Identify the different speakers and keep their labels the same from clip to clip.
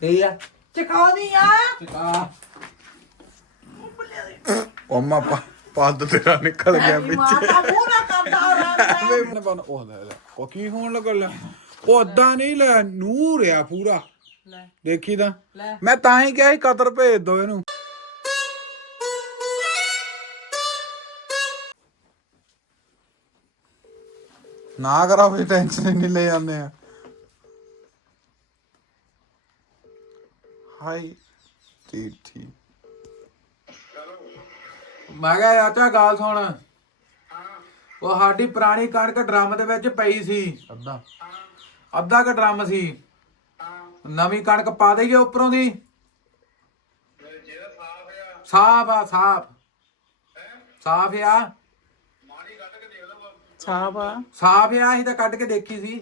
Speaker 1: ਠੀਕ ਆ
Speaker 2: ਚਕਾਉਣੀ ਆ
Speaker 1: ਚਕਾ
Speaker 3: ਮੰਮਾ ਪੱਦ ਤੇਰਾ ਨਿਕਲ ਗਿਆ ਵਿੱਚ
Speaker 2: ਮਾਤਾ ਮੂੰਹ ਨਾ ਕਰਦਾ
Speaker 3: ਐਵੇਂ ਮੈਨੂੰ ਬਣ ਉਹ ਲੈ ਲੈ ਉਹ ਕੀ ਹੋਣ ਲੱਗਾ ਲੈ ਉਹ ਅੱਧਾ ਨਹੀਂ ਲੈ ਨੂਰ ਆ ਪੂਰਾ
Speaker 2: ਲੈ
Speaker 3: ਦੇਖੀ ਤਾਂ
Speaker 2: ਲੈ
Speaker 3: ਮੈਂ ਤਾਂ ਹੀ ਕਿਹਾ ਸੀ ਕਤਰ ਭੇਜ ਦੋ ਇਹਨੂੰ ਨਾ ਕਰਾ ਵੀ ਟੈਨਸ਼ਨ ਹੀ ਨਹੀਂ ਲੈ ਜਾਂਦੇ ਆ ਹਾਈ ਠੀਕ
Speaker 1: ਮੈਂ ਕਿਹਾ ਚਾਚਾ ਗੱਲ ਸੁਣ ਉਹ ਸਾਡੀ ਪੁਰਾਣੀ ਕਣਕ ਡਰਮ ਦੇ ਵਿੱਚ ਪਈ ਸੀ ਅੱਧਾ ਕ ਡਰਮ ਸੀ ਨਵੀਂ ਕਣਕ ਪਾ ਦੇਈਏ ਉੱਪਰੋਂ ਦੀ ਸਾਫ ਆ ਸਾਫ ਆ ਸਾਫ ਆ ਅਸੀਂ ਤਾਂ ਕੱਢ ਕੇ ਦੇਖੀ ਸੀ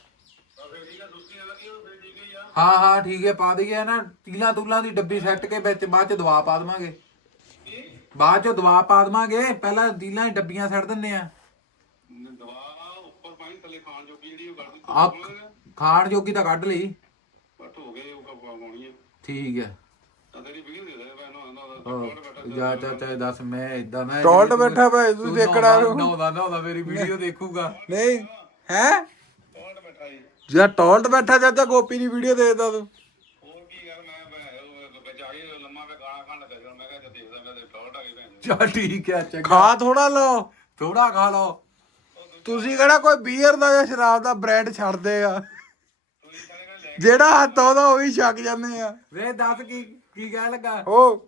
Speaker 1: ਹਾਂ ਠੀਕ ਹੈ ਪਾ ਦਈਏ ਨਾ ਤੀਲਾਂ ਤੂਲਾਂ ਦੀ ਡੱਬੀ ਸੱਟ ਕੇ ਵਿੱਚ ਬਾਅਦ ਚ ਦਵਾ ਪਾ ਦੇਵਾਂਗੇ ਬਾਅਦ ਚ ਦਵਾ ਪਾ ਦੇਵਾਂਗੇ ਪਹਿਲਾਂ ਤੀਲਾਂ ਦੀ ਡੱਬੀਆਂ ਸੱਟ ਦਿੰਦੇ ਆ ਖਾਣ ਜੋਗੀ ਤਾਂ ਕੱਢ ਲਈ ਠੀਕ ਹੈ ਜਾ ਚਾਚਾ ਦੱਸ ਮੈਂ ਇਦਾਂ ਮੈਂ
Speaker 3: ਟੋਲਟ ਬੈਠਾ ਭਾਈ ਤੂੰ ਦੇਖੜਾ
Speaker 1: ਨਹਾਉਂਦਾ ਮੇਰੀ ਵੀਡੀਓ ਦੇਖੂਗਾ
Speaker 3: ਨਹੀਂ ਹੈ ਜੇ ਟੋਲਟ ਬੈਠਾ ਚਾਚਾ ਗੋਪੀ ਦੀ ਵੀਡੀਓ ਦੇਖਦਾ ਤੂੰ
Speaker 1: ਚਲ ਠੀਕ ਹੈ ਚੰਗਾ
Speaker 3: ਖਾ ਥੋੜਾ ਲਓ
Speaker 1: ਥੋੜਾ ਖਾ ਲਓ
Speaker 3: ਤੁਸੀਂ ਕਿਹੜਾ ਕੋਈ ਬੀਅਰ ਦਾ ਜਾਂ ਸ਼ਰਾਬ ਦਾ ਬ੍ਰਾਂਡ ਛੱਡਦੇ ਆ ਜਿਹੜਾ ਹੱਥ ਆਉਂਦਾ ਉਹ ਹੀ ਛੱਕ ਜਾਂਦੇ ਆ
Speaker 1: ਵੇ ਦੱਸ ਕੀ ਕਹਿ ਲੱਗਾ
Speaker 3: ਉਹ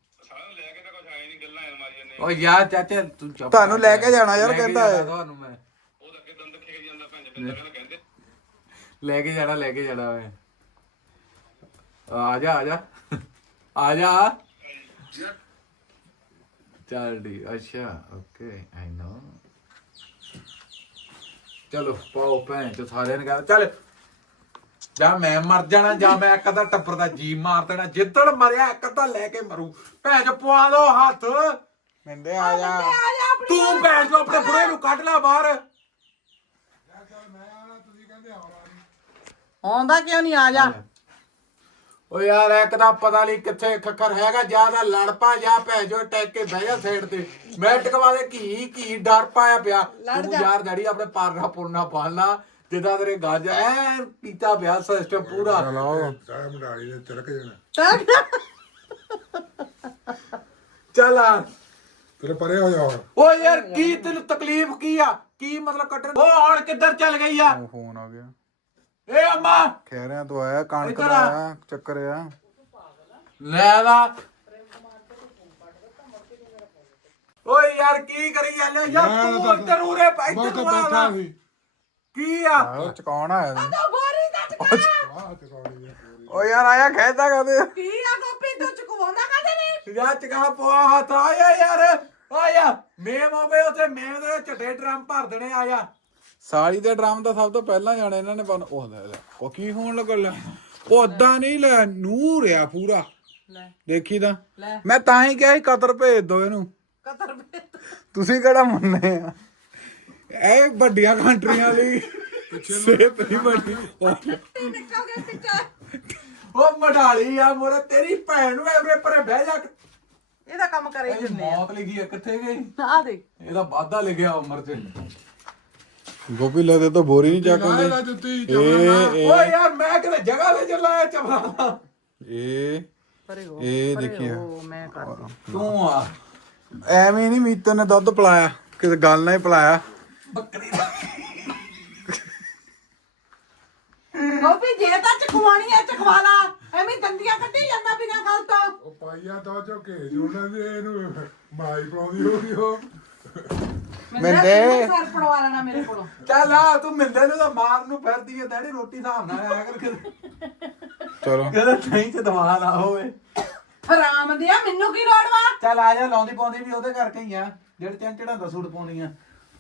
Speaker 1: ਓ ਯਾਰ ਚਾਚਾ ਤੂੰ ਚੁੱਪ
Speaker 3: ਤੁਹਾਨੂੰ ਲੈ ਕੇ ਜਾਣਾ ਯਾਰ ਕਹਿੰਦਾ ਹੈ
Speaker 1: ਤੁਹਾਨੂੰ ਮੈਂ ਲੈ ਕੇ ਜਾਣਾ ਓਏ ਆ ਜਾ ਚੱਲ ਡੀ ਅੱਛਾ ਓਕੇ ਆਈ ਨੋ ਚਲੋ ਪਾਓ ਭੈਣ ਚ ਸਾਰਿਆਂ ਨੇ ਕਹਿੰਦਾ ਚੱਲ ਜਾਂ ਮੈਂ ਮਰ ਜਾਣਾ ਜਾਂ ਮੈਂ ਇੱਕ ਅੱਧਾ ਟੱਬਰ ਦਾ ਜੀ ਮਾਰ ਦੇਣਾ ਜਿੱਦਣ ਮਰਿਆ ਇੱਕ ਅੱਧਾ ਲੈ ਕੇ ਮਰੂ ਭੈਣ ਚ ਪਵਾ ਦੋ ਹੱਥ
Speaker 3: ਮਿੰਦੇ ਆ ਜਾ
Speaker 1: ਤੂੰ ਭੈਣ ਚੋ ਆਪਣੇ ਬੁੜੇ ਨੂੰ ਕੱਢ ਲੈ ਬਾਹਰ
Speaker 2: ਆਉਂਦਾ ਕਿਉਂ ਨਹੀਂ ਆ ਜਾ
Speaker 1: ਓ ਯਾਰ ਇੱਕ ਦਾ ਪਤਾ ਨਹੀਂ ਕਿੱਥੇ ਖੱਖਰ ਹੈਗਾ ਜਿਆਦਾ ਲੜ ਪਾ ਜਾ ਭੈਣ ਚੋ ਟੈਕ ਕੇ ਬਹਿ ਜਾ ਸਾਈਡ ਤੇ ਮੈਂ ਟਕਵਾ ਦੇ ਕੀ ਡਰ ਪਾਇਆ ਪਿਆ ਤੂੰ ਯਾਰ ਡੈਡੀ ਆਪਣੇ ਪਾਰਨਾ ਪੁਰਨਾ ਪਾਲਣਾ ਜਿੱਦਾਂ ਤੇਰੇ ਗੱਜ ਐ ਪੀਤਾ ਪਿਆ ਸਿਸਟਮ ਪੂਰਾ
Speaker 3: ਚਲੋ
Speaker 4: ਸਾਰਾ ਮਡਾਲੀ ਨੇ ਤਿਲਕ ਜਾਣਾ
Speaker 1: ਚੱਲ ਆ
Speaker 4: ਤੇਰੇ ਪਰੇ ਹੋ ਜਾ
Speaker 1: ਓ ਯਾਰ ਕੀ ਤੈਨੂੰ ਤਕਲੀਫ ਕੀ ਆ ਕੀ ਮਤਲਬ ਕੱਢਣ ਓ ਹੁਣ ਕਿੱਧਰ ਚੱਲ ਗਈ ਆ
Speaker 3: ਫੋਨ ਆ ਗਿਆ
Speaker 1: ਏ ਅੰਮਾ
Speaker 3: ਕਹਿ ਰਿਹਾ ਤੂੰ ਆਇਆ ਕਣਕ
Speaker 1: ਇੱਧਰ
Speaker 3: ਦਾ
Speaker 1: ਆ।
Speaker 3: ਆਇਆ ਚੱਕਰ ਆ
Speaker 1: ਲੈ ਲਾ ਓਏ ਯਾਰ ਕੀ ਕਰੀ ਜਾਂਦੇ ਯਾਰ ਤੂੰ ਜ਼ਰੂਰ ਹੈ ਇੱਧਰ ਨੂੰ ਆ
Speaker 4: ਸੀ
Speaker 1: ਕੀ ਆ
Speaker 3: ਆਹੋ ਚਕਾਉਣ ਆਇਆ ਤੂੰ
Speaker 2: ਗੋਰੀ ਦਾ ਚਕਾ
Speaker 4: ਆਹ ਚਕਾਉਣੀ ਆ
Speaker 3: ਓ ਯਾਰ ਆਇਆ ਖੈਦਾ ਕਦੇ
Speaker 2: ਕੀ ਆ ਗੋਪੀ ਤੂੰ ਚਕਵਾਉਂਦਾ ਕਦੇ ਨਹੀਂ
Speaker 1: ਯਾਰ ਚਕਾ ਪਵਾ ਹੱਥ ਆਇਆ ਯਾਰ ਆਇਆ ਮੇਮ ਆਵੇ ਉਥੇ ਮੇਮ ਦੇ ਝੱਟੇ ਡਰਮ ਭਰ ਦੇਣੇ ਆਇਆ
Speaker 3: ਸਾਲੀ ਦੇ ਡਰਮ ਦਾ ਸਭ ਤੋਂ ਪਹਿਲਾਂ ਜਾਣਾ ਇਹਨਾਂ ਨੇ ਉਹ ਲੈ ਲੈ ਉਹ ਕੀ ਹੋਣ ਲੱਗਾ ਲੈ ਉਹ ਅੱਧਾ ਨਹੀਂ ਲੈ ਨੂਰ ਆ ਪੂਰਾ
Speaker 2: ਲੈ
Speaker 3: ਦੇਖੀ ਤਾਂ
Speaker 2: ਲੈ
Speaker 3: ਮੈਂ ਤਾਂ ਹੀ ਕਿਹਾ ਸੀ ਕਤਰ ਭੇਜ ਦੋ ਇਹਨੂੰ
Speaker 2: ਕਤਰ ਬੇ
Speaker 3: ਤੁਸੀਂ ਕਿਹੜਾ ਮੰਨੇ ਆ ਇਹ ਵੱਡੀਆਂ ਕੰਟਰੀਆਂ ਲਈ ਸੇਫ ਨਹੀਂ ਬਣੀ
Speaker 2: ਨਿਕਲ ਗਿਆ ਪਿੱਛੇ
Speaker 1: ਉਹ ਮਢਾਲੀ ਆ ਮੋਰੇ ਤੇਰੀ ਭੈਣ ਨੂੰ ਐਵਰੇ ਪਰੇ ਬਹਿ ਜਾ
Speaker 2: ਇਹਦਾ ਕੰਮ ਕਰੇ
Speaker 1: ਇਹਦੀ
Speaker 2: ਜੰਨੇ
Speaker 1: ਮੌਤ ਲਿਖੀ ਆ ਕਿੱਥੇ ਗਈ
Speaker 2: ਆ ਦੇਖ
Speaker 1: ਇਹਦਾ ਵਾਧਾ ਲਿਖਿਆ ਉਮਰ ਚ
Speaker 3: ਗੋਪੀ ਲੱਗਦੇ ਤਾਂ ਬੋਰੀ ਨਹੀਂ ਚੱਕਦੇ
Speaker 4: ਲਾਇਆ ਜੁੱਤੀ
Speaker 1: ਓਏ ਯਾਰ ਮੈਂ ਕਿਤੇ ਜਗ੍ਹਾ ਤੇ ਚੱਲਾ ਚਮੜਾ
Speaker 2: ਪਰੇ ਹੋ
Speaker 3: ਇਹ ਦੇਖਿਆ
Speaker 2: ਉਹ ਮੈਂ ਕਰਦੀ
Speaker 1: ਤੂੰ ਆ
Speaker 3: ਐਵੇਂ ਨਹੀਂ ਮੀਤਨ ਨੇ ਦੁੱਧ ਪਿਲਾਇਆ ਕਿਸੇ ਗੱਲ ਨਾਲ ਹੀ ਪਿਲਾਇਆ
Speaker 1: ਬੱਕਰੀ ਦਾ
Speaker 2: ਗੋਪੀ ਜੇ ਤਾਂ ਚਕਵਾਣੀ ਹੈ ਚਕਵਾ ਲਾ ਐਵੇਂ ਦੰਦੀਆਂ ਕੱਢੀ ਜਾਂਦਾ ਬਿਨਾਂ ਗੱਲ ਤੋਂ
Speaker 4: ਉਹ ਪਾਈਆ ਤਾਂ ਝੋਕੇ ਜੋੜਨਾ ਵੀ ਇਹਨੂੰ ਮਾਈ ਪਾਉਂਦੀ ਹੋਗੀ ਉਹ
Speaker 3: ਮਿੰਦੇ
Speaker 2: ਸਰ ਪੜਵਾ ਲੈਣਾ ਮੇਰੇ ਕੋਲੋਂ
Speaker 1: ਚੱਲ ਆ ਤੂੰ ਮਿਲਦੇ ਨੂੰ ਤਾਂ ਮਾਰ ਨੂੰ ਫਿਰਦੀ ਐ ਡੈਡੀ ਰੋਟੀ ਹਿਸਾਬ ਨਾਲ ਆਇਆ ਕਰ
Speaker 3: ਚਲੋ
Speaker 1: ਕਹਿੰਦਾ ਨਹੀਂ ਚ ਦਵਾ ਨਾ ਹੋਵੇ
Speaker 2: ਹਰਾਮ ਦਿਆ ਮੈਨੂੰ ਕੀ ਲੋੜ ਵਾ
Speaker 1: ਚੱਲ ਆ ਜਾ ਲਾਉਂਦੀ ਪਾਉਂਦੀ ਵੀ ਉਹਦੇ ਕਰਕੇ ਹੀ ਆ ਜਿਹੜੇ ਚੰਚੜਾਂ ਦਾ ਸੂਟ ਪਾਉਣੀ ਆ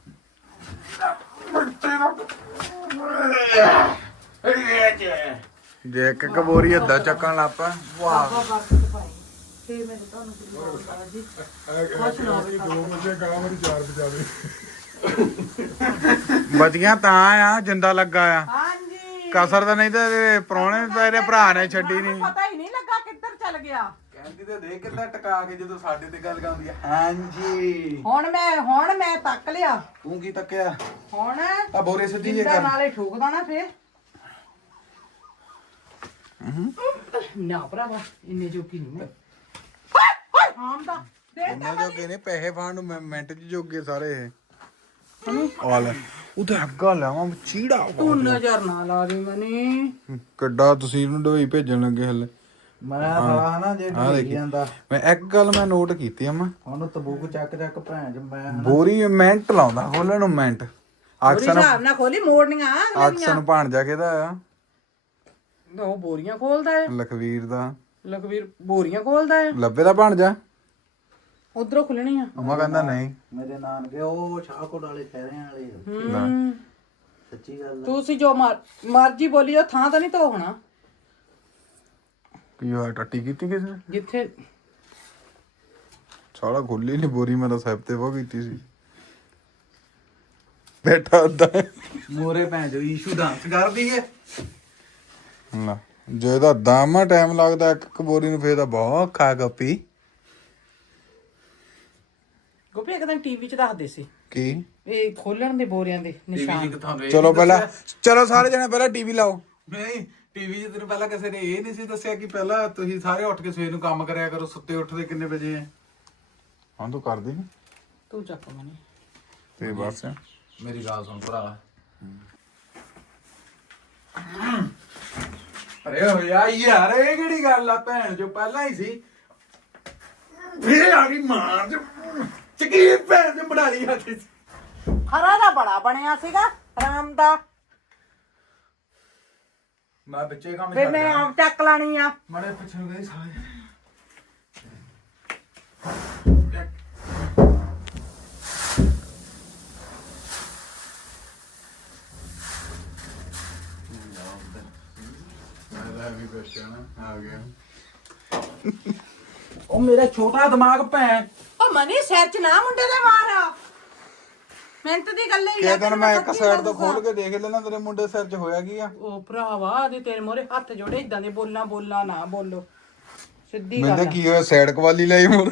Speaker 3: ਜੇ ਇੱਕ ਕਬੋਰੀ ਅੱਧਾ ਚੱਕਣ ਲੱਪਾ ਵਾਹ
Speaker 2: ਫੇ ਮੇਰੇ ਤੁਹਾਨੂੰ ਕੀ ਲੋੜ ਵਾ ਜੀ
Speaker 4: ਦੋ ਵਜੇ ਗਾਂ ਵਾਲੀ 4 ਵਜੇ
Speaker 3: ਬਚੀਆਂ ਤਾਂ ਆ ਜਿੰਦਾ ਲੱਗਾ ਆ
Speaker 2: ਹਾਂਜੀ
Speaker 3: ਕਸਰ ਤਾਂ ਨਹੀਂ ਤੇ ਪ੍ਰਾਹੁਣੇ ਤੇਰੇ ਭਰਾ ਨੇ ਛੱਡੀ ਨਹੀਂ।
Speaker 2: ਪਤਾ ਹੀ ਨਹੀਂ ਲੱਗਾ ਕਿੱਧਰ ਚੱਲ ਗਿਆ।
Speaker 1: ਕਹਿੰਦੀ ਤੇ ਦੇਖ ਕਿੱਦਾਂ ਟਕਾ ਕੇ ਜਦੋਂ ਸਾਡੇ ਤੇ ਗੱਲ ਕਰਦੀ ਆ। ਹਾਂਜੀ
Speaker 2: ਹੁਣ ਮੈਂ ਤੱਕ ਲਿਆ।
Speaker 1: ਤੂੰ ਕੀ ਤੱਕਿਆ?
Speaker 2: ਹੁਣ
Speaker 1: ਆ ਬੋਰੇ ਸਿੱਧੀ ਜੇ
Speaker 2: ਜਿੰਦਾ
Speaker 1: ਕਰ।
Speaker 2: ਨਾਲੇ ਠੋਕਦਾ ਨਾ ਫੇਰ। ਨਾ ਭਰਾਵਾ ਇੰਨੇ ਜੋਗੀ ਨਹੀਂ ਮੈਂ। ਆਮ ਦਾ ਦੇ
Speaker 3: ਇਹਨਾਂ ਜੋਗੇ ਨੇ ਪੈਸੇ ਫਾਣ ਨੂੰ ਮਿੰਟ ਚ ਜੋਗੇ ਸਾਰੇ ਇਹ। ਆ ਲੈ ਉਹ ਤੇ ਅੱਗਾ ਲਾਵਾਂ ਚੀੜਾ
Speaker 2: ਤੂੰ ਨਜ਼ਰ ਨਾ ਲਾ ਦੇ ਮਨੀ।
Speaker 3: ਕਿੱਡਾ ਤੁਸੀਂ ਇਹਨੂੰ ਢੋਈ ਭੇਜਣ ਲੱਗੇ ਹਲੇ।
Speaker 1: ਮੈਂ ਸਾਲਾ ਹਨਾ ਜੇ
Speaker 3: ਆਹ
Speaker 1: ਢੀ
Speaker 3: ਦੇਖੀ।
Speaker 1: ਜਾਂਦਾ
Speaker 3: ਮੈਂ ਇੱਕ ਗੱਲ ਮੈਂ ਨੋਟ ਕੀਤੀ ਆ ਮੈਂ
Speaker 1: ਉਹਨੂੰ ਤਬੂਕ ਚੱਕ ਭੈਣ ਚ ਮੈਂ ਹਨਾ
Speaker 3: ਬੋਰੀ ਮਿੰਟ ਲਾਉਂਦਾ ਖੋਲਣ ਨੂੰ ਮਿੰਟ।
Speaker 2: ਉਹਦੇ
Speaker 3: ਅਕਸਰ
Speaker 2: ਹਿਸਾਬ ਨਾਲ ਖੋਲੀ ਮੋੜਨੀਆਂ
Speaker 3: ਅਕਸਰ ਨੂੰ ਭਾਣ ਜਾ ਕਿਹਦਾ ਆ?
Speaker 2: ਉਹ ਬੋਰੀਆਂ ਖੋਲਦਾ ਹੈ।
Speaker 3: ਲਖਵੀਰ ਦਾ।
Speaker 2: ਲਖਵੀਰ ਬੋਰੀਆਂ ਖੋਲਦਾ ਹੈ।
Speaker 3: ਲੱਭੇ ਦਾ ਭਾਣ ਜਾ।
Speaker 2: ਉਧਰੋਂ ਖੁੱਲਣੀਆਂ।
Speaker 3: ਅਮਾ ਕਹਿੰਦਾ ਨਹੀਂ।
Speaker 1: ਮੇਰੇ ਨਾਨਕੇ ਉਹ ਸ਼ਾਹਕੋਟ ਵਾਲੇ ਸ਼ਹਿਰਿਆਂ ਵਾਲੇ ਸੱਚੀ ਗੱਲ ਆ।
Speaker 2: ਤੁਸੀਂ ਜੋ ਮਰਜੀ ਬੋਲੀ ਉਹ ਥਾਂ ਤਾਂ ਨਹੀਂ ਧੋਣਾ।
Speaker 3: ਕੀ ਹੋਇਆ ਟੱਟੀ ਕੀਤੀ ਕਿਸੇ ਨੇ?
Speaker 2: ਜਿੱਥੇ
Speaker 3: ਸਾਲਾ ਖੁੱਲੀ ਨਹੀਂ ਬੋਰੀ ਮੈਂ ਤਾਂ ਸਾਹਿਬ ਤੇ ਉਹ ਕੀਤੀ ਸੀ। ਬੈਠਾ ਉਦਾਂ
Speaker 1: ਮੋਰੇ ਭੈਣ ਜੋ ਈਸ਼ੂ ਡਾਂਸ ਕਰਦੀ ਏ।
Speaker 3: ਲੈ ਜੇ ਇਹਦਾ ਦਾਮਾ ਟਾਈਮ ਲੱਗਦਾ ਇੱਕ ਬੋਰੀ ਨੂੰ ਫੇਰ ਤਾਂ ਬਹੁਤ ਖਾ ਗੱਪੀ।
Speaker 2: ਗੋਪੀ ਇੱਕ ਦਿਨ ਟੀਵੀ 'ਚ ਦੱਸਦੇ ਸੀ
Speaker 3: ਕੀ
Speaker 2: ਇਹ ਖੋਲਣ ਦੇ ਬੋਰੀਆਂ ਦੇ ਨਿਸ਼ਾਨ।
Speaker 3: ਚਲੋ ਪਹਿਲਾਂ ਚਲੋ ਸਾਰੇ ਜਣੇ ਪਹਿਲਾਂ ਟੀਵੀ ਲਾਓ।
Speaker 1: ਨਹੀਂ ਟੀਵੀ 'ਚ ਤੈਨੂੰ ਪਹਿਲਾਂ ਕਿਸੇ ਨੇ ਇਹ ਨਹੀਂ ਸੀ ਦੱਸਿਆ ਕਿ ਪਹਿਲਾਂ ਤੁਸੀਂ ਸਾਰੇ ਉੱਠ ਕੇ ਸਵੇਰ ਨੂੰ ਕੰਮ ਕਰਿਆ ਕਰੋ। ਸੁੱਤੇ ਉੱਠਦੇ ਕਿੰਨੇ ਵਜੇ ਆ?
Speaker 3: ਹਾਂ ਤੂੰ ਕਰਦੀ ਨੀ
Speaker 2: ਤੂੰ ਚੱਕ ਮਨੀ।
Speaker 3: ਤੇ ਬਸ
Speaker 1: ਮੇਰੀ ਗੱਲ ਸੁਣ ਭਰਾ। ਅਰੇ ਹੋਇਆ ਯਾਰ ਇਹ ਕਿਹੜੀ ਗੱਲ ਆ? ਭੈਣ ਜੋ ਪਹਿਲਾਂ ਹੀ ਸੀ ਫੇਰ ਆ ਗਈ ਮਾਰ ਚਕੀ ਭੈਣ ਨੇ ਬਣਾ ਲਈ ਹੱਥ 'ਚ।
Speaker 2: ਹਰਾ ਦਾ ਬੜਾ ਬਣਿਆ ਸੀਗਾ ਰਾਮ ਦਾ।
Speaker 1: ਮੈਂ ਬੱਚੇ ਕੰਮ
Speaker 2: ਫਿਰ
Speaker 1: ਛੱਡ
Speaker 2: ਮੈਂ
Speaker 1: ਗਿਆ।
Speaker 2: ਆਪ ਚੱਕ ਲੈਣੀ ਆ।
Speaker 1: ਮਾੜੇ ਪਿੱਛੇ ਨੂੰ ਗਏ ਸਾਰੇ। ਆ ਗਿਆ ਉਹ ਮੇਰਾ ਛੋਟਾ ਦਿਮਾਗ ਭੈਣ।
Speaker 2: ਉਹ ਮਨੀ ਸਿਰ 'ਚ ਨਾ ਮੁੰਡੇ ਦੇ ਮਾਰ। ਮਿੰਟ ਦੀ ਗੱਲ ਹੀ
Speaker 3: ਕਿਹ ਦਿਨ ਮੈਂ ਇੱਕ ਸਾਈਡ ਤੋਂ ਖੋਲ ਕੇ ਦੇਖ ਲੈਣਾ ਤੇਰੇ ਮੁੰਡੇ ਸਿਰ 'ਚ ਹੋਇਆ ਕੀ ਆ।
Speaker 2: ਉਹ ਭਰਾਵਾ ਦੇ ਤੇਰੇ ਮੋਰੇ ਹੱਥ ਜੋੜੇ ਇਦਾਂ ਦੇ ਬੋਲਣਾ ਨਾ ਬੋਲੋ। ਸਿੱਧੀ
Speaker 3: ਮੈਨੂੰ
Speaker 2: ਗੱਲ
Speaker 3: ਤਾਂ ਕੀ ਹੋਇਆ ਸਾਈਡ ਕਵਾਲੀ ਲਈ ਮੋਰ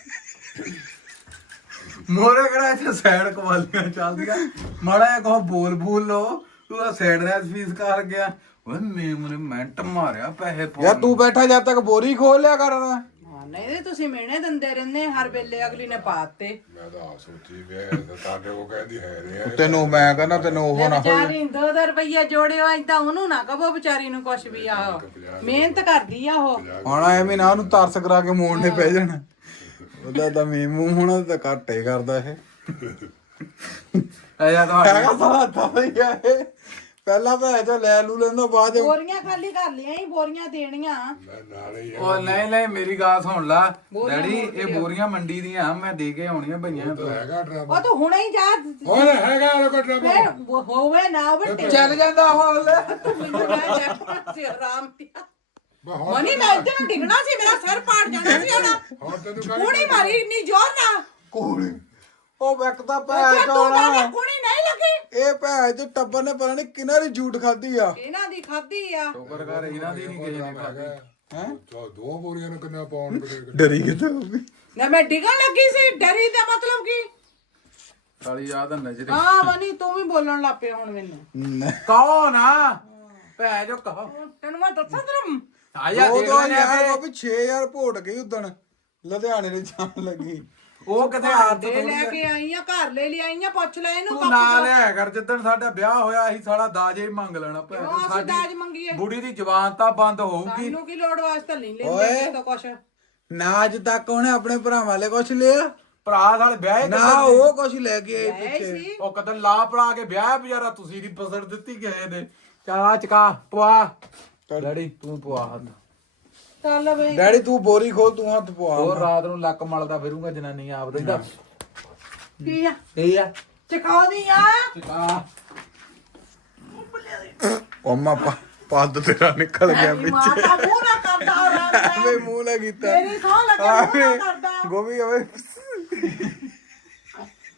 Speaker 1: ਮੋਰੇ ਕਿਹੜਾ ਇੱਥੇ ਸਾਈਡ ਕਵਾਲੀਆਂ ਚੱਲਦੀਆਂ। ਮਾੜਾ ਜਿਹਾ ਕਹੋ ਬੋਲ ਲੋ ਤੂੰ ਤਾਂ ਸਾਈਡ ਰੈਸਪੀਸ ਕਰ ਗਿਆ। ਓਏ ਮੇਰੇ ਮਿੰਟ ਮਾਰਿਆ ਪੈਸੇ
Speaker 3: ਯਾਰ ਤੂੰ ਬੈਠਾ ਜਦ ਤੱਕ ਬੋਰੀ ਖੋਲ ਲਿਆ ਕਰਨਾ।
Speaker 2: ਹਾਂ ਨਹੀਂ ਤੁਸੀਂ ਮਿਹਣੇ ਦਿੰਦੇ ਰਹਿੰਦੇ ਹਰ ਵੇਲੇ ਅਗਲੀ ਨੇ ਪਾਤੇ।
Speaker 4: ਮੈਂ ਤਾਂ ਆਪ ਸੋਚੀ ਵੇ ਤੁਹਾਡੇ ਉਹ ਕਹਿੰਦੀ ਹੈ ਰੇ
Speaker 3: ਤੈਨੂੰ ਮੈਂ ਕਹਿੰਦਾ ਤੈਨੂੰ ਉਹ ਨਾ ਹੋਵੇ।
Speaker 2: ਵਿਚਾਰੀ 2 ਰੁਪਈਆ ਜੋੜਿਓ ਏਦਾਂ ਉਹਨੂੰ ਨਾ ਕਹੋ ਵਿਚਾਰੀ ਨੂੰ ਕੁਛ ਵੀ ਆ। ਮਿਹਨਤ ਕਰਦੀ ਆ ਉਹ।
Speaker 3: ਹੁਣ ਐਵੇਂ ਨਾ ਉਹਨੂੰ ਤਰਸ ਕਰਾ ਕੇ ਮੋੜਨੇ ਪੈ ਜਾਣ। ਉਹਦਾ ਤਾਂ ਮੀਮੂ ਹੁਣ ਤਾਂ ਘੱਟ ਹੀ ਕਰਦਾ ਇਹ।
Speaker 1: ਆਇਆ ਤੁਹਾਡੇ
Speaker 3: ਹੈਗਾ ਸਾਲਾ ਤਾਂ ਹੀ ਆ ਇਹ। ਪਹਿਲਾਂ ਤਾਂ ਇਹ ਲੈ ਲੂ ਲੈਂਦਾ ਬਾਅਦ ਚ
Speaker 2: ਬੋਰੀਆਂ ਖਾਲੀ ਕਰ ਲਿਆ ਹੀ ਬੋਰੀਆਂ ਦੇਣੀਆਂ।
Speaker 4: ਮੈਂ ਨਾਲ ਹੀ
Speaker 1: ਉਹ ਨਹੀਂ ਮੇਰੀ ਗੱਲ ਸੁਣ ਲਾ ਡੈਡੀ ਇਹ ਬੋਰੀਆਂ ਮੰਡੀ ਦੀਆਂ ਮੈਂ ਦੇ ਕੇ ਆਉਣੀਆਂ ਭਈਆਂ ਤੋਂ।
Speaker 4: ਹੈਗਾ ਡਰਾਮਾ
Speaker 2: ਉਹ ਤੂੰ ਹੁਣੇ ਹੀ ਜਾ।
Speaker 4: ਹੋਰ ਹੈਗਾ ਉਹ ਕੋਈ ਡਰਾਮਾ
Speaker 2: ਫਿਰ ਹੋਵੇ ਨਾ ਹੋਵੇ
Speaker 1: ਚੱਲ ਜਾਂਦਾ ਉਹ
Speaker 2: ਮੈਨੂੰ ਮੈਂ ਚੈੱਕ ਸੀ ਆਰਾਮ ਪਿਆ। ਮਨੀ ਮੈਂ ਇੱਧਰ ਨੂੰ ਡਿੱਗਣਾ ਸੀ ਮੇਰਾ ਸਿਰ ਪਾੜ ਜਾਣਾ ਸੀ ਹੁਣ।
Speaker 4: ਹੋਰ ਤੈਨੂੰ
Speaker 2: ਕੁਣੀ ਮਾਰੀ ਇੰਨੀ ਜ਼ੋਰ ਨਾਲ।
Speaker 3: ਕੋਲੀ ਉਹ ਵਿਕਦਾ ਭੈ
Speaker 2: ਅੱਛਾ ਤੂੰ ਤਾਂ
Speaker 3: ਚੋਣਾ।
Speaker 2: ਕੁਣੀ ਨਹੀਂ ਲੱਗੀ।
Speaker 3: ਇਹ ਭੈ ਚ ਟੱਬਰ ਨੇ ਪਤਾ ਨਹੀਂ ਕਿਹਨਾਂ ਦੀ ਝੂਠ ਖਾਧੀ ਆ।
Speaker 2: ਇਹਨਾਂ ਦੀ ਖਾਧੀ ਆ।
Speaker 1: ਸ਼ੁਕਰ ਕਰ ਇਹਨਾਂ ਦੀ ਨਹੀਂ ਕਿਸੇ ਨੇ ਖਾਧੀ।
Speaker 3: ਹੈ
Speaker 4: ਦੋ ਬੋਰੀਆਂ ਨੂੰ ਕਿੰਨਾ ਪਾਉਣ ਬੜੇ
Speaker 3: ਡਰੀ ਕਿਤੇ ਉਹ ਵੀ।
Speaker 2: ਨਾ ਮੈਂ ਡਿੱਗਣ ਲੱਗੀ ਸੀ ਡਰੀ ਦਾ ਮਤਲਬ ਕੀ।
Speaker 1: ਸਾਲੀ ਯਾਦ ਹੈ ਨਜ਼ਰ
Speaker 2: ਹਾਂ ਮਨੀ ਤੂੰ ਵੀ ਬੋਲਣ ਲੱਗ ਪਿਆ ਹੁਣ ਮੈਨੂੰ।
Speaker 1: ਕਹੋ ਨਾ ਭੈ ਜੋ ਕਹੋ
Speaker 2: ਤੈਨੂੰ ਮੈਂ ਦੱਸਾਂ ਤੈਨੂੰ
Speaker 1: ਆਇਆ
Speaker 3: ਉਹ
Speaker 1: ਦੇਖ
Speaker 3: ਤਾਂ
Speaker 1: ਲੈਣੇ
Speaker 3: ਯਾਰ
Speaker 1: ਆ
Speaker 3: ਉਹ ਵੀ 6000 ਭੋਟ ਗਈ ਉਦਣ ਲੁਧਿਆਣੇ ਦੇ ਜਾਣ ਲੱਗੀ।
Speaker 1: ਉਹ ਕਿਤੇ ਆਦਤ
Speaker 2: ਦੇ
Speaker 1: ਥੋੜੀ
Speaker 2: ਲੈ ਕੇ ਆਈਆਂ ਘਰ ਲੈ ਲਈ ਆਈਆਂ ਪੁੱਛ ਲੈ ਇਹਨੂੰ
Speaker 1: ਤੂੰ ਨਾ ਲਿਆ ਕਰ। ਜਿੱਦਣ ਸਾਡਾ ਵਿਆਹ ਹੋਇਆ ਅਸੀਂ ਸਾਲਾ ਦਾਜ ਹੀ ਮੰਗ ਲੈਣਾ ਭੈ
Speaker 2: ਕਿਉਂ ਅਸੀਂ ਦਾਜ ਮੰਗੀਏ।
Speaker 1: ਬੁੜੀ ਦੀ ਜ਼ੁਬਾਨ ਤਾਂ ਬੰਦ ਹੋਊਗੀ।
Speaker 2: ਸਾਨੂੰ ਕੀ ਲੋੜ ਵਾਸਤੇ ਨਹੀਂ ਲੈਂਦੇ
Speaker 3: ਓਏ।
Speaker 2: ਕਿਸੇ ਤੋਂ ਕੁਛ।
Speaker 3: ਨਾ ਅੱਜ ਤੱਕ ਉਹਨੇ ਆਪਣੇ ਭਰਾਵਾਂ ਵਾਲੇ ਕੁਛ ਲਿਆ
Speaker 1: ਭਰਾ ਸਾਲੇ ਵਿਆਹ
Speaker 3: ਨਾ ਉਹ ਕੁਛ ਲੈ ਕੇ ਆਈ
Speaker 2: ਐ
Speaker 3: ਪਿੱਛੇ।
Speaker 2: ਸੀ
Speaker 1: ਉਹ ਕਦੇ ਲਾ ਪੜਾ ਕੇ ਵਿਆਹ ਵਿਚਾਰਾ ਤੁਸੀਂ ਦੀ ਪਸੜ ਦਿੱਤੀ ਕਿਸੇ ਨੇ। ਚਾ ਚਕਾ ਪਵਾ ਡੈਡੀ ਤੂੰ ਪਵਾ ਹੱਥ।
Speaker 2: ਚੱਲ ਬਈ
Speaker 3: ਡੈਡੀ ਤੂੰ ਬੋਰੀ ਖੋਲ ਤੂੰ ਹੱਥ ਪਵਾ।
Speaker 1: ਹੋਰ ਰਾਤ ਨੂੰ ਲੱਕ ਮਲਦਾ ਫਿਰੂੰਗਾ ਜਨਾਨੀ ਆਪ ਦਾ ਇਹਦਾ
Speaker 2: ਕੀ ਆ
Speaker 1: ਇਹ ਆ
Speaker 2: ਚਕਾਉਣੀ ਆ।
Speaker 1: ਚਕਾ
Speaker 3: ਉਹ ਮਾ ਪੱਦ ਤੇਰਾ ਨਿਕਲ ਗਿਆ
Speaker 2: ਮੇਰੀ ਮਾਂ
Speaker 3: ਪਿੱਛੇ।
Speaker 2: ਦਾ ਮੂੰਹ ਨਾ ਕਰਦਾ ਆਰਾਮ
Speaker 3: ਐਵੇਂ
Speaker 2: ਨਾਲ।
Speaker 3: ਮੂੰਹ ਲਾ ਕੀਤਾ
Speaker 2: ਤੇਰੀ ਥਾਂ ਲੱਗਾ ਮੂੰਹ ਨਾ ਕਰਦਾ।
Speaker 3: ਗੋਭੀ ਓਏ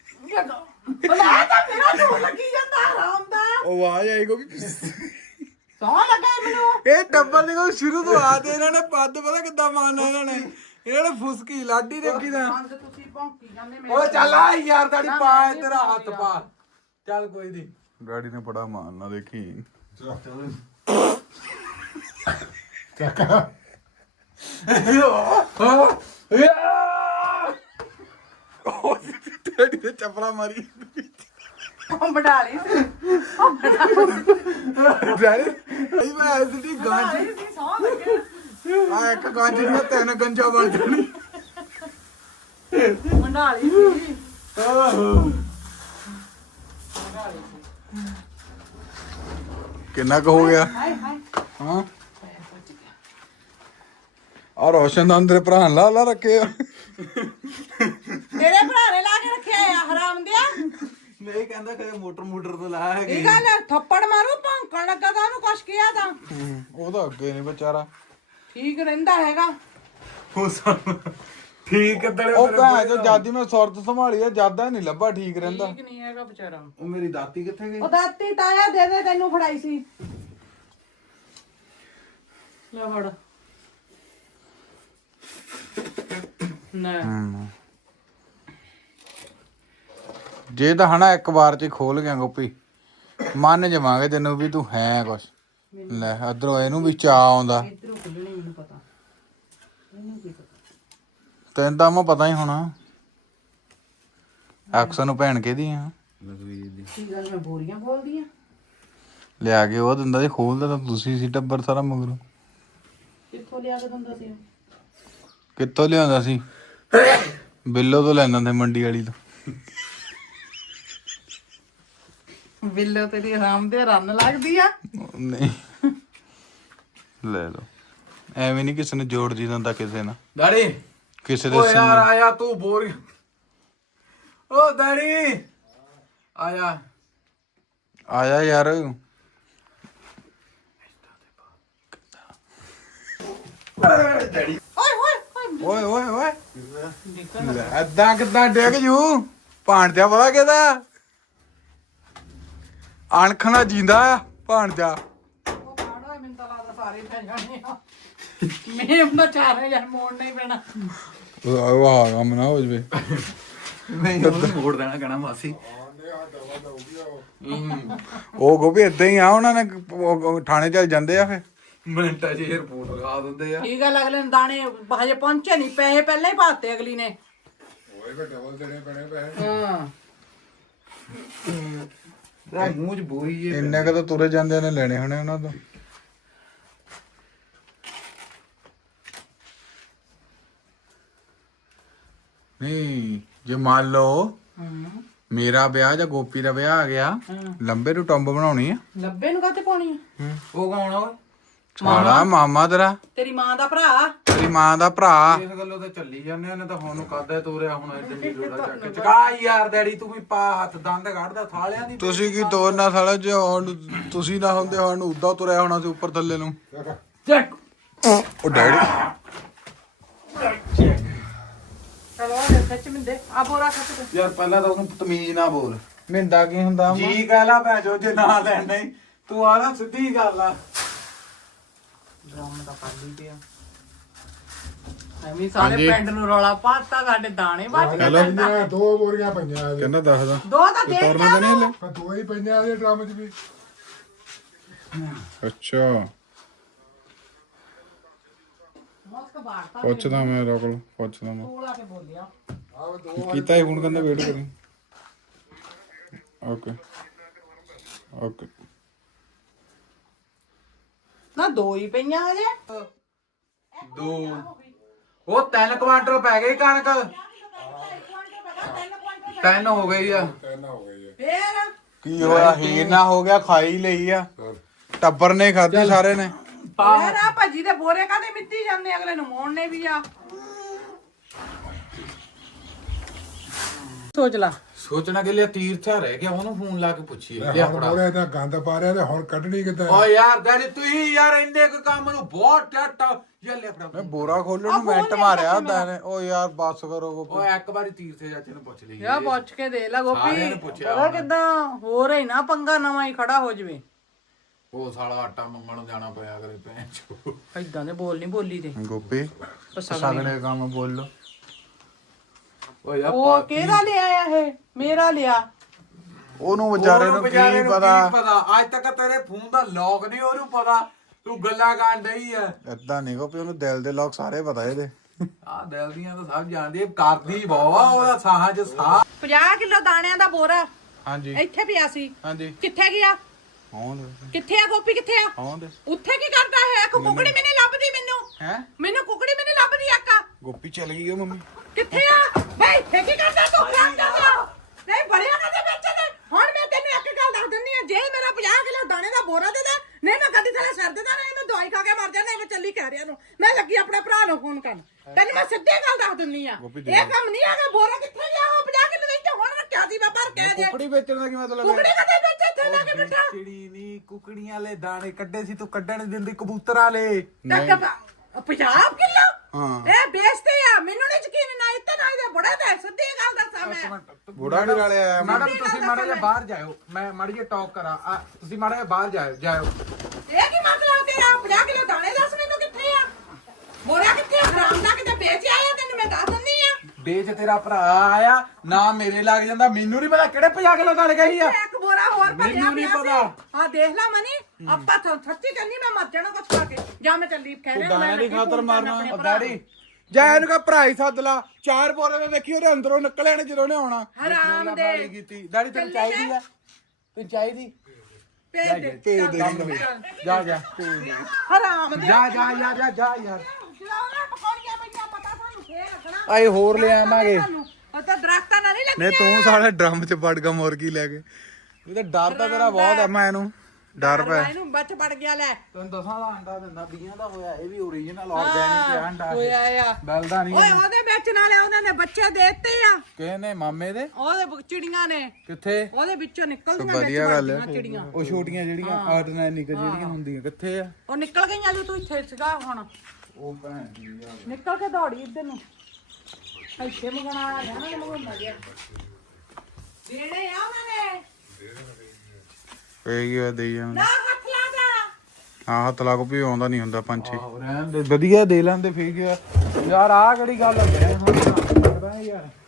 Speaker 2: ਬਲਾ ਤਾਂ ਮੇਰਾ ਢੋਲ ਲੱਗੀ ਜਾਂਦਾ ਆਰਾਮ ਦਾ।
Speaker 3: ਉਹ ਆਵਾਜ਼ ਆਈ ਗੋਭੀ
Speaker 2: ਸੌ ਲੱਗੇ ਮੈਨੂੰ
Speaker 3: ਇਹ ਟੱਬਰ ਦੇ ਕੋਲ ਸ਼ੁਰੂ ਤੋਂ ਆ ਤੇ ਇਹਨਾਂ ਨੇ ਪੱਦ ਪਤਾ ਕਿੱਦਾਂ ਮਾਰਨਾ ਇਹਨਾਂ ਨੇ ਫੁਸਕੀ ਲਾਡੀ ਦੇਖੀ ਦਾ
Speaker 2: ਬੰਦ ਤੁਸੀਂ ਭੌਂਕੀ ਜਾਂਦੇ ਮੇਰੇ
Speaker 1: ਓ ਚੱਲ ਆ ਯਾਰ ਦਾੜੀ ਪਾ ਤੇਰਾ ਹੱਥ ਪਾ ਚੱਲ ਕੋਈ ਨਹੀਂ
Speaker 3: ਡੈਡੀ ਨੇ ਬੜਾ ਮਾਰਨਾ ਦੇਖੀ
Speaker 4: ਕਾਕਾ
Speaker 3: ਡੈਡੀ ਨੇ ਚੱਪਲਾ ਮਾਰੀ
Speaker 2: ਉਹ ਬਣਾ ਲਈ ਸੀ
Speaker 3: ਡੈਡੀ ਇਹ ਮੈਂ ਐਸੀ ਗਾਂਜ
Speaker 2: ਸੀ ਸੌ ਲੱਗੇ
Speaker 3: ਆ ਇੱਕ ਗਾਂਜ ਦੀਆਂ ਤਿੰਨ ਗੰਜਾ ਬਣ ਜਾਣੀ
Speaker 2: ਬਣਾ ਲਈ ਸੀ
Speaker 3: ਕਿੰਨਾ ਕੁ ਹੋ ਗਿਆ
Speaker 2: ਹਾਏ ਹਾਏ
Speaker 3: ਹਾਂ ਆ ਰੋਸ਼ਨ ਦਾ ਅੰਦਰ ਭਰਾ ਲਾ ਲਾ ਰੱਖੇ ਆ
Speaker 2: ਤੇਰੇ ਭਰਾ ਨੇ ਲਾ ਕੇ ਰੱਖਿਆ ਆ ਹਰਾਮ ਦਿਆ
Speaker 3: ਨਹੀਂ ਕਹਿੰਦਾ ਕਦੇ ਮੋਟਰ ਤੋਂ ਲਾਇਆ
Speaker 2: ਇਹ ਗੱਲ ਥੱਪੜ ਮਾਰੂ ਭੌਂਕਣ ਲੱਗਾ ਤਾਂ ਉਹਨੂੰ ਕੁਛ ਕਿਹਾ ਤਾਂ
Speaker 3: ਉਹਦਾ ਅੱਗੇ ਨਹੀਂ ਵਿਚਾਰਾ
Speaker 2: ਠੀਕ ਰਹਿੰਦਾ ਹੈਗਾ
Speaker 1: ਠੀਕ ਕਿੱਦਣ
Speaker 3: ਉਹ ਭੈਣ ਜੋ ਜਾਦੀ ਮੈਂ ਸੁਰਤ ਸੰਭਾਲੀ ਆ ਜਾਦਾ ਨਹੀਂ ਲੱਭਾ ਠੀਕ ਰਹਿੰਦਾ
Speaker 2: ਠੀਕ ਨਹੀਂ ਹੈਗਾ ਵਿਚਾਰਾ
Speaker 3: ਉਹ ਮੇਰੀ ਦਾਤੀ ਕਿੱਥੇ ਗਈ
Speaker 2: ਉਹ ਦਾਤੀ ਤਾਇਆ ਦੇ ਦੇ ਤੈਨੂੰ ਫੜਾਈ ਸੀ ਲੈ ਫੜ ਨਾ
Speaker 3: ਜੇ ਤਾਂ ਹਨਾ ਇੱਕ ਵਾਰ ਚ ਹੀ ਖੋਲ ਗਿਆ ਗੋਪੀ ਮੰਨ ਜਾਵਾਂਗੇ ਤੈਨੂੰ ਵੀ ਤੂੰ ਹੈ ਕੁਛ ਲੈ ਅਧਰੋਂ ਇਹਨੂੰ ਵੀ ਚਾਹ ਆਉਂਦਾ
Speaker 2: ਇਧਰੋਂ ਖੁੱਲਣੀ ਮੈਨੂੰ ਪਤਾ ਇਹਨੂੰ ਕੀ ਪਤਾ
Speaker 3: ਤੈਨੂੰ ਤਾਂ ਮੈਂ ਪਤਾ ਹੀ ਹੋਣਾ ਅਕਸਰ ਨੂੰ ਭੈਣ ਕਿਹਦੀ ਆ
Speaker 2: ਕੀ ਗੱਲ ਮੈਂ ਬੋਰੀਆਂ ਬੋਲਦੀ ਆ
Speaker 3: ਲਿਆ ਕੇ ਉਹ ਦਿੰਦਾ ਸੀ ਖੋਲਦਾ ਤਾਂ ਤੁਸੀਂ ਸੀ ਟੱਬਰ ਸਾਰਾ ਮਗਰੋਂ
Speaker 2: ਕਿੱਥੋਂ ਲਿਆ ਕੇ ਦਿੰਦਾ ਸੀ
Speaker 3: ਕਿੱਥੋਂ ਲਿਆਉਂਦਾ ਸੀ ਬਿੱਲੋ ਤੋਂ ਲੈਂਦਾ ਤੇ ਮੰਡੀ ਵਾਲੀ ਤੋਂ
Speaker 2: ਬਿੱਲੋ ਤੇਰੀ ਆਰਾਮ ਦੇ ਰਨ ਲੱਗਦੀ ਆ
Speaker 3: ਨਹੀਂ ਲੈ ਲਓ ਐਵੇਂ ਨਹੀਂ ਕਿਸੇ ਨੇ ਜੋੜ ਦੀ ਦਿੰਦਾ ਕਿਸੇ ਨਾਲ
Speaker 1: ਦਾੜੀ
Speaker 3: ਕਿਸੇ ਦੇ
Speaker 1: ਓ ਯਾਰ ਆਇਆ ਤੂੰ ਬੋਰ ਓ ਦਾੜੀ ਆਇਆ
Speaker 3: ਆਇਆ ਯਾਰ
Speaker 2: ਓਏ ਹੋਏ
Speaker 3: ਓਏ ਓਏ ਓਏ ਅੱਧਾ ਕਿੱਦਾਂ ਡਿੱਗ ਜੂ ਭਾਣਜਾ ਪਤਾ ਕਿਹਦਾ ਅਣਖਣਾ ਜਿੰਦਾ ਆ ਭਾਣਜਾ
Speaker 2: ਉਹ ਕਾੜੋ ਮੈਨੂੰ ਤਾਂ ਲੱਗਦਾ ਸਾਰੇ ਪੈ ਜਾਣੇ ਆ ਮੈਂ ਉਹਨਾਂ ਚਾਰੇ ਯਾਰ ਮੋੜਨਾ ਹੀ ਪੈਣਾ
Speaker 3: ਵਾਹ ਕੰਮ ਨਾ ਹੋ ਜਵੇ
Speaker 1: ਨਹੀਂ ਉਹਨੂੰ ਮੋੜ ਦੇਣਾ ਕਹਿਣਾ ਮਾਸੀ
Speaker 3: ਉਹ ਗੋਭੀ ਏਦਾਂ ਹੀ ਆ ਉਹਨਾਂ ਨੇ ਉਹ ਥਾਣੇ ਚੱਲ ਜਾਂਦੇ ਆ ਫੇ
Speaker 1: ਮਿੰਟਾਂ 'ਚ ਰਿਪੋਰਟ ਲਗਾ ਦਿੰਦੇ ਆ
Speaker 2: ਠੀਕ ਆ ਅਗਲੇ ਨੂੰ ਦਾਣੇ ਹਜੇ ਪਹੁੰਚੇ ਨਹੀਂ ਪੈਸੇ ਪਹਿਲਾਂ ਹੀ ਪਾਤੇ ਅਗਲੀ ਨੇ
Speaker 4: ਓਏ ਵੀ ਡਬਲ ਦੇਣੇ ਪੈਣੇ ਪੈਸੇ
Speaker 2: ਹਾਂ
Speaker 1: ਤਾਂ ਮੂੰਹ 'ਚ ਬੋਰੀ ਜੇ
Speaker 3: ਇੰਨੇ ਕਦੋਂ ਤੁਰੇ ਜਾਂਦੇ ਨੇ ਲੈਣੇ ਹੋਣੇ ਉਹਨਾਂ ਤੋਂ ਨਹੀਂ ਜੇ ਮੰਨ ਲਓ ਮੇਰਾ ਵਿਆਹ ਜਾਂ ਗੋਪੀ ਦਾ ਵਿਆਹ ਆ ਗਿਆ ਲੰਬੇ ਨੂੰ ਟੰਬ ਬਣਾਉਣੀ ਆ
Speaker 2: ਲੱਭੇ ਨੂੰ ਕਾਤੇ ਪਾਉਣੀ ਆ
Speaker 1: ਉਹ ਕੌਣ ਆ ਓਏ
Speaker 3: ਸਾਲਾ ਮਾਮਾ ਤੇਰਾ
Speaker 2: ਤੇਰੀ ਮਾਂ ਦਾ ਭਰਾ
Speaker 3: ਤੇਰੀ ਮਾਂ ਦਾ ਭਰਾ
Speaker 1: ਇਸ ਗੱਲੋਂ ਤਾਂ ਚੱਲੀ ਜਾਂਦੇ ਉਹਨੇ ਤਾਂ ਹੁਣ ਨੂੰ ਕਾਦਾ ਤੋਰਿਆ ਹੁਣ ਐਡੀ ਲੋੜਾ ਚੱਕ ਕੇ ਚਕਾ ਯਾਰ ਡੈਡੀ ਤੂੰ ਵੀ ਪਾ ਹੱਥ ਦੰਦ ਕੱਢਦਾ ਥਾਲਿਆਂ ਦੀ
Speaker 3: ਤੁਸੀਂ ਕੀ ਤੋਰਨਾ ਸਾਲਾ ਜੇ ਹੁਣ ਤੁਸੀਂ ਨਾ ਹੁੰਦੇ ਹੁਣ ਉਦਾਂ ਤੁਰਿਆ ਹੋਣਾ ਸੀ ਉੱਪਰ ਥੱਲੇ ਨੂੰ
Speaker 1: ਚੱਕ
Speaker 3: ਉਹ ਡੈਡੀ
Speaker 2: ਚਲੋ ਸੱਚ ਮਿੰਦੇ ਆ ਬੋਰਾ ਖੱਟ ਦੇ
Speaker 1: ਯਾਰ ਪਹਿਲਾਂ ਤਾਂ ਉਹਨੂੰ ਤਮੀਜ਼ ਨਾ ਬੋਲ
Speaker 3: ਮਿੰਦਾ ਕੀ ਹੁੰਦਾ
Speaker 1: ਜੀ ਕਹਿ ਲਾ ਭੈਜੋ ਜੇ ਨਾ ਲੈਣਾ ਹੀ ਤੂੰ ਆ ਨਾ ਸਿੱਧੀ ਗੱਲ ਆ
Speaker 2: ਡਰਮ ਦਾ ਕਰ ਲਈ ਪਿਆ ਐਵੇਂ ਸਾਰੇ ਪਿੰਡ ਨੂੰ ਰੌਲਾ ਪਾਤਾ ਸਾਡੇ ਦਾਣੇ ਵੱਜ ਗਏ
Speaker 4: ਪਈਆਂ ਦੋ ਬੋਰੀਆਂ ਪਈਆਂ ਇਹਦੇ
Speaker 3: ਕਹਿੰਦਾ ਦੱਸਦਾ
Speaker 2: ਦੋ ਤਾਂ ਦੇ
Speaker 3: ਤੋਰਨਾ ਤਾਂ ਨਹੀਂ ਹਲੇ
Speaker 4: ਪਰ ਦੋ ਹੀ ਪਈਆਂ ਇਹਦੇ ਡਰਮ 'ਚ ਵੀ
Speaker 3: ਅੱਛਾ
Speaker 2: ਮਸਕ ਬਾੜਤਾ
Speaker 3: ਪੁੱਛਦਾ ਮੈਂ ਇਹਦੇ ਕੋਲ ਪੁੱਛਦਾ ਮੈਂ
Speaker 2: ਤੂੰ ਲਾ ਕੇ ਬੋਲਿਆ
Speaker 4: ਆਹ ਦੋ
Speaker 3: ਕੀਤਾ ਹੀ ਹੁਣ ਕਹਿੰਦਾ ਵੇਟ ਕਰੀ ਓਕੇ ਓਕੇ
Speaker 2: ਨਾ ਦੋ ਹੀ ਪਈਆਂ ਹਜੇ
Speaker 1: ਦੋ ਉਹ 3 ਕੁਆਂਟਲ ਪੈ ਗਈ ਕਣਕ 3 ਹੋ ਗਈ ਆ
Speaker 4: ਤਿੰਨ ਹੋ ਗਏ
Speaker 2: ਫੇਰ
Speaker 3: ਕੀ ਹੋਇਆ ਹੀਰ ਨਾ ਹੋ ਗਿਆ ਖਾਈ ਲਈ ਆ ਟੱਬਰ ਨੇ ਖਾਧੀ ਸਾਰੇ ਨੇ
Speaker 2: ਫੇਰ ਆ ਭੱਜੀ ਦੇ ਬੋਰੇ ਕਾਦੇ ਮਿੱਤੀ ਜਾਂਦੇ ਅਗਲੇ ਨੂੰ ਮੋੜਨੇ ਵੀ ਆ ਸੋਚ ਲਾ
Speaker 1: ਸੋਚਣਾ ਕਿ ਲਿਆ ਤੀਰਥਾ ਰਹਿ ਗਿਆ ਉਹਨੂੰ ਫੋਨ ਲਾ ਕੇ ਪੁੱਛੀਏ
Speaker 4: ਆ
Speaker 1: ਲਿਆ
Speaker 4: ਹੁਣ
Speaker 1: ਫੜਾ
Speaker 4: ਬੋਲੇ ਤਾਂ ਗੰਦ ਪਾ ਰਿਆ ਤੇ ਹੁਣ ਕੱਢਣੀ ਕਿੱਦਾਂ
Speaker 1: ਓ ਯਾਰ ਡੈਡੀ ਤੁਸੀਂ ਯਾਰ ਇੰਨੇ ਕੁ ਕੰਮ ਨੂੰ ਬਹੁਤ ਟੱਟ ਯਾਰ ਲਿਆ ਫੜਾ
Speaker 3: ਮੈਂ ਬੋਰਾ ਖੋਲਣ ਨੂੰ ਮਿੰਟ ਮਾਰਿਆ ਹੁੰਦਾ ਨੇ ਓ ਯਾਰ ਬੱਸ ਕਰੋ ਗੋਪੀ
Speaker 1: ਓਏ ਇੱਕ ਵਾਰੀ ਤੀਰਥੇ ਚਾਚੇ ਨੂੰ ਪੁੱਛ ਲਈ
Speaker 2: ਯਾ ਪੁੱਛ ਕੇ ਦੇ ਲਾ
Speaker 1: ਸਾਰਿਆਂ
Speaker 2: ਗੋਪੀ
Speaker 1: ਨੇ ਪੁੱਛਿਆ
Speaker 2: ਪਤਾ ਕਿਦਾਂ ਹੋ ਰਹੀ ਨਾ ਪੰਗਾ ਨਵਾਂ ਹੀ ਖੜਾ ਹੋ ਜਵੇ
Speaker 1: ਉਹ ਸਾਲਾ ਆਟਾ ਮੰਗਣ ਨੂੰ ਜਾਣਾ ਪਿਆ ਕਰੇ ਭੈਣ ਚੋ।
Speaker 2: ਏਦਾਂ ਦੇ ਬੋਲ ਨਹੀਂ ਬੋਲੀ ਦੇ
Speaker 3: ਗੋਪੀ ਸਗਲੇ ਕੰਮ ਬੋਲੋ।
Speaker 1: ਓ ਯਾਰ
Speaker 2: ਉਹ ਕਿਹਦਾ ਲਿਆ ਆ ਇਹ? ਮੇਰਾ ਲਿਆ।
Speaker 3: ਉਹਨੂੰ ਵਿਚਾਰੇ ਨੂੰ
Speaker 1: ਵਿਚਾਰੇ
Speaker 3: ਕੀ
Speaker 1: ਨੂੰ
Speaker 3: ਪਤਾ।
Speaker 1: ਅੱਜ ਤੱਕ ਤੇਰੇ ਫੋਨ ਦਾ ਲੌਕ ਨਹੀਂ ਉਹਨੂੰ ਪਤਾ, ਤੂੰ ਗੱਲਾਂ ਕਰਨ ਡਈ ਐ।
Speaker 3: ਏਦਾਂ ਨਹੀਂ ਗੋਪੀ, ਉਹਨੂੰ ਦਿਲ ਦੇ ਲੋਕ ਸਾਰੇ ਪਤਾ ਇਹਦੇ।
Speaker 1: ਆ ਦਿਲ ਦੀਆਂ ਤਾਂ ਸਭ ਜਾਣਦੀ, ਕਰਦੀ ਬਹੁਤ ਆ ਉਹਦਾ ਸਾਹਾਂ 'ਚ ਸਾਹ।
Speaker 2: 50 ਕਿਲੋ ਦਾਣਿਆਂ ਦਾ ਬੋਰਾ
Speaker 3: ਹਾਂਜੀ
Speaker 2: ਇੱਥੇ ਪਿਆ ਸੀ।
Speaker 3: ਹਾਂਜੀ
Speaker 2: ਕਿੱਥੇ ਗਿਆ?
Speaker 3: ਆਉਂਦੇ
Speaker 2: ਕਿੱਥੇ ਆ ਗੋਪੀ? ਕਿੱਥੇ ਆ?
Speaker 3: ਆਉਂਦੇ
Speaker 2: ਉੱਥੇ ਕੀ ਕਰਦਾ ਹੈ? ਇੱਕ ਕੁਕੜੀ ਮੈਨੂੰ ਲੱਭਦੀ,
Speaker 3: ਹੈ
Speaker 2: ਮੈਨੂੰ ਕੁਕੜੀ ਮੈਨੂੰ ਲੱਭਦੀ ਆਕਾ।
Speaker 3: ਗੋਪੀ ਚਲ ਗਈ ਉਹ ਮੰਮੀ।
Speaker 2: ਕਿੱਥੇ ਆ ਬਈ? ਇੱਥੇ ਕੀ ਕਰਦਾ ਤੂੰ? ਕੰਮ ਕਰਦਾ ਨਹੀਂ ਬੜਿਆ ਕਦੇ ਵਿੱਚ ਦੇ। ਹੁਣ ਮੈਂ ਤੈਨੂੰ ਇੱਕ ਗੱਲ ਦੱਸ ਦਿੰਨੀ ਆ, ਜੇ ਮੇਰਾ 50 ਕਿਲੋ ਦਾਣੇ ਦਾ ਬੋਰਾ ਦੇ ਦੇ, ਨਹੀਂ ਮੈਂ ਕਦੀ ਥਲੇ ਸਿਰ ਦੇਦਾ, ਨਹੀਂ ਮੈਂ ਦਵਾਈ ਖਾ ਕੇ ਮਰ ਜਾਣਾ। ਮੈਂ ਚੱਲੀ ਕਹਿ ਰਿਆ ਨੂੰ, ਮੈਂ ਲੱਗੀ ਆਪਣੇ ਭਰਾ ਨੂੰ ਫੋਨ ਕਰਨ। ਤੈਨੂੰ ਮੈਂ ਸਿੱਧੀ ਗੱਲ ਦੱਸ ਦਿੰਨੀ ਆ, ਇਹ ਕੰਮ ਨਹੀਂ ਹੈਗਾ। ਬੋਰਾ ਕਿੱਥੇ ਗਿਆ? ਉਹ 50 ਕਿਲੋ ਵਿੱਚ ਹੁਣ ਰੱਖਿਆ ਸੀ ਮੈਂ ਭਰ ਕੇ। ਜੇ
Speaker 3: ਕੁਕੜੀ ਵੇਚਣ ਦਾ ਕੀ ਮਤਲਬ
Speaker 2: ਕੁਕੜੀ ਕਦੇ ਵਿੱਚ ਇੱਥੇ ਲੈ ਕੇ ਬਿਠਾ
Speaker 1: ਚਿੜੀ ਨਹੀਂ, ਕੁਕੜੀਆਂ ਵਾਲੇ ਦਾਣੇ ਕੱਢੇ ਸੀ, ਤੂੰ ਕੱਢਣ ਨੀ ਦਿੰਦੀ ਕਬੂਤਰਾਂ ਵਾਲੇ।
Speaker 2: 50 ਕਿਲੋ
Speaker 3: ਹਾਂ
Speaker 2: ਇਹ ਬੇਇੱਜ਼ਤੀ ਆ। ਮੈਨੂੰ ਨਹੀਂ ਯਕੀਨ ਨਾ ਇੱਥੇ ਨਾ ਇਹਦੇ ਬੁੜੇ ਤੇ। ਸਿੱਧੀ ਗੱਲ ਦੱਸਾਂ ਮੈਂ।
Speaker 3: ਬੁੜਾ ਵੀ ਨਾਲੇ ਆਇਆ
Speaker 1: ਮੈਡਮ ਤੁਸੀਂ ਮਾੜਾ ਜਿਹਾ ਬਾਹਰ ਜਾਇਓ, ਮੈਂ ਮਾੜੀ ਜਿਹੀ ਟਾਕ ਕਰਾਂ। ਤੁਸੀਂ ਮਾੜਾ ਜਿਹਾ ਬਾਹਰ ਜਾਇਓ।
Speaker 2: ਇਹ ਕੀ ਮਤਲਬ ਤੇਰਾ? 50 ਕਿਲੋ ਦਾਣੇ ਦੱਸ ਮੈਨੂੰ ਕਿੱਥੇ ਆ? ਬੋਰਾ ਕਿੱਥੇ? ਹਰਾਮ ਦਾ ਕਿਤੇ ਵੇਚ ਆਇਆ, ਤੈਨੂੰ ਮੈਂ ਦੱਸ ਦਿੰਨੀ ਆ।
Speaker 1: ਵੇਚ ਤੇਰਾ ਭਰਾ ਆਇਆ ਨਾ, ਮੇਰੇ ਲੱਗ ਜਾਂਦਾ। ਮੈਨੂੰ ਨਹੀਂ ਪਤਾ ਕਿਹੜੇ 50 ਕਿਲੋ ਦਾਣੇ ਗਈ ਆ।
Speaker 2: ਇੱਕ ਬੋਰਾ ਹੋਰ ਭਰਿਆ
Speaker 1: ਮੈਨੂੰ ਨੀ
Speaker 2: ਪਿਆ
Speaker 1: ਪਤਾ।
Speaker 2: ਸੀ। ਆ ਦੇਖ ਲੈ ਮਨੀ, ਆਪਾਂ ਸੱਚੀ ਕਹਿੰਨੀ ਮੈਂ ਮਰ ਜਾਣਾ ਕੁਛ ਖਾ ਕੇ। ਜਾਂ ਮੈਂ ਚੱਲੀ ਕਹਿ ਰਿਹਾ
Speaker 3: ਦਾਣੇ ਦੀ ਖਾਤਰ ਮਾਰਨਾ।
Speaker 1: ਉਹ ਡੈਡੀ
Speaker 3: ਜਾ ਇਹਨੂੰ ਕਹ ਭਰਾ ਹੀ ਸੱਦ ਲਾ। 4 ਬੋਰੇ ਦੇ ਵੇਖੀ ਉਹਦੇ ਅੰਦਰੋਂ ਨਿਕਲੇ ਨੇ ਜਦੋਂ ਨੇ ਆਉਣਾ।
Speaker 2: ਹਰਾਮ ਦੇ।
Speaker 1: ਕੀਤੀ ਡੈਡੀ ਤੈਨੂੰ ਚਾਹੀਦੀ ਆ? ਤੈਨੂੰ ਚਾਹੀਦੀ?
Speaker 2: ਭੇਜ ਦੇ।
Speaker 3: ਭੇਜ ਦੇ
Speaker 1: ਜਾ ਜਾ
Speaker 2: ਹਰਾਮ ਦੇ।
Speaker 1: ਜਾ ਯਾਰ।
Speaker 2: ਖਿਲਾਉਣਾ ਪਕੌੜੀਆਂ ਪਈਆਂ, ਪਤਾ ਸਾਨੂੰ ਫੇਰ ਲੱਗਣਾ।
Speaker 1: ਆਏ ਹੋਰ ਲੈ ਆਵਾਂਗੇ।
Speaker 2: ਉਹ ਤਾਂ ਦਰਖਤਾਂ ਨਾਲ ਨਹੀਂ
Speaker 3: ਨਹੀਂ
Speaker 2: ਲੱਗੀਆਂ।
Speaker 3: ਤੂੰ ਸਾਲੇ ਡਰਮ ਚ ਵੜ ਗਿਆ ਮੁਰਗੀ ਲੈ ਕੇ। ਇਹ ਤਾਂ ਡਰ ਤਾਂ ਤੇਰਾ ਬਹੁਤ ਆ। ਮੈਂ ਇਹਨੂੰ ਡਰ ਪਿਆ।
Speaker 2: ਇਹਨੂੰ ਬੱਚ ਵੜ ਗਿਆ ਲੈ।
Speaker 1: ਤੈਨੂੰ ਦਸਾਂ ਦਾ ਅੰਡਾ ਦਿੰਦਾ, 20 ਦਾ ਹੋਇਆ। ਇਹ ਵੀ ਓਰੀਜਨਲ ਆਰਗੈਨਿਕ ਹੈ ਅੰਡਾ।
Speaker 2: ਹੋਇਆ ਆ।
Speaker 1: ਬਲਦਾ ਨਹੀਂ।
Speaker 2: ਓਏ ਉਹਦੇ ਵੇਚਣ ਵਾਲੇ ਉਹਨਾਂ ਨੇ ਬੱਚੇ ਦੇਤੇ ਆ।
Speaker 1: ਕਿਹਨੇ? ਮਾਮੇ ਦੇ?
Speaker 2: ਉਹਦੇ ਚਿੜੀਆਂ ਨੇ
Speaker 1: ਕਿੱਥੇ?
Speaker 2: ਉਹਦੇ ਵਿੱਚੋਂ ਨਿਕਲਦੀਆਂ
Speaker 3: ਵਧੀਆ ਗੱਲ ਹੈ।
Speaker 2: ਚਿੜੀਆਂ।
Speaker 1: ਉਹ ਛੋਟੀਆਂ ਜਿਹੜੀਆਂ ਆਰਗੈਨਿਕ ਜਿਹੜੀਆਂ ਹੁੰਦੀਆਂ ਕਿੱਥੇ ਆ?
Speaker 2: ਉਹ ਨਿਕਲ ਗਈਆਂ ਜੋ ਤੂੰ ਇੱਥੇ ਸੀਗਾ। ਹੁਣ
Speaker 1: ਉਹ ਭੈਣ ਦੀ ਆ।
Speaker 2: ਨਿਕਲ ਕੇ ਦੌੜੀ ਇੱਧਰ ਨੂੰ। ਇੱਥੇ ਮਗਣਾ ਆ ਗਿਆ ਨਾ, ਮਗਣਾ ਗਿਆ। ਦੇਣੇ ਆ ਉਹਨਾਂ ਨੇ।
Speaker 3: ਪੈ ਗਿਆ ਦੇ ਜਾਂ
Speaker 2: ਨਾ ਹੱਥ ਲਾ ਜਾ।
Speaker 3: ਆਹ ਹੱਥ ਲਾ ਕੋ ਵੀ ਆਉਂਦਾ ਨਹੀਂ ਹੁੰਦਾ ਪੰਛੀ।
Speaker 1: ਰਹਿਣ ਦੇ, ਵਧੀਆ ਦੇ ਲੈਂਦੇ ਫੇਰ ਗਿਆ। ਯਾਰ ਆਹ ਕਿਹੜੀ ਗੱਲ ਹੈ? ਲੱਗਦਾ ਯਾਰ